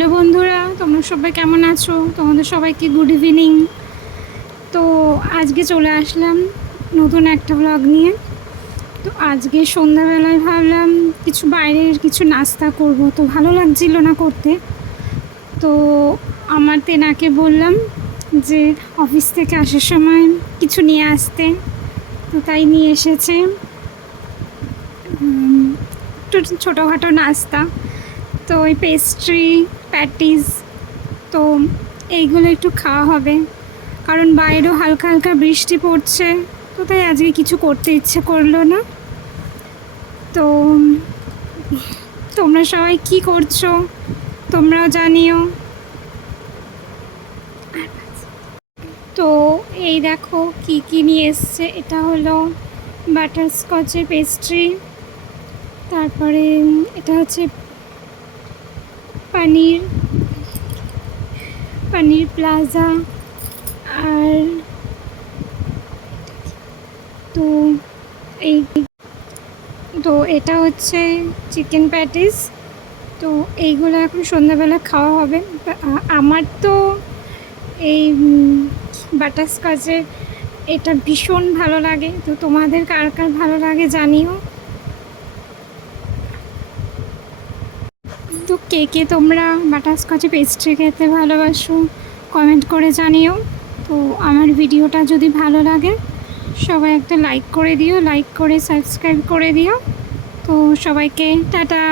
Hello বন্ধুরা, তোমরা সবাই কেমন আছো? তোমাদের সবাইকে গুড ইভিনিং। তো আজকে চলে আসলাম নতুন একটা ব্লগ নিয়ে। তো আজকে সন্ধ্যাবেলায় ভাবলাম কিছু বাইরের কিছু নাস্তা করব, তো ভালো লাগছিল না করতে। তো আমার তেনাকে বললাম যে অফিস থেকে আসার সময় কিছু নিয়ে আসতে, তো তাই নিয়ে এসেছে একটু ছোটোখাটো নাস্তা। তো ওই পেস্ট্রি, প্যাটিস, তো এইগুলো একটু খাওয়া হবে, কারণ বাইরেও হালকা হালকা বৃষ্টি পড়ছে। তো তাই আজকে কিছু করতে ইচ্ছে করলো না। তো তোমরা সবাই কি করছো তোমরাও জানিও। তো এই দেখো কি কি নিয়ে এসছে। এটা হলো বাটারস্কচের পেস্ট্রি, তারপরে এটা হচ্ছে পনির প্লাজা, আর তো এই তো এটা হচ্ছে চিকেন প্যাটিস। তো এইগুলো এখন সন্ধ্যাবেলা খাওয়া হবে। আমার তো এই বাটারস্কচের এটা ভীষণ ভালো লাগে। তো তোমাদের কার কার ভালো লাগে জানিও। তো কে কে তোমরা বাটারস্কচে পেস্ট্রি খেতে ভালোবাসো কমেন্ট করে জানিও। তো আমার ভিডিওটা যদি ভালো লাগে সবাই একটা লাইক করে দিও, লাইক করে সাবস্ক্রাইব করে দিও। তো সবাইকে টাটা।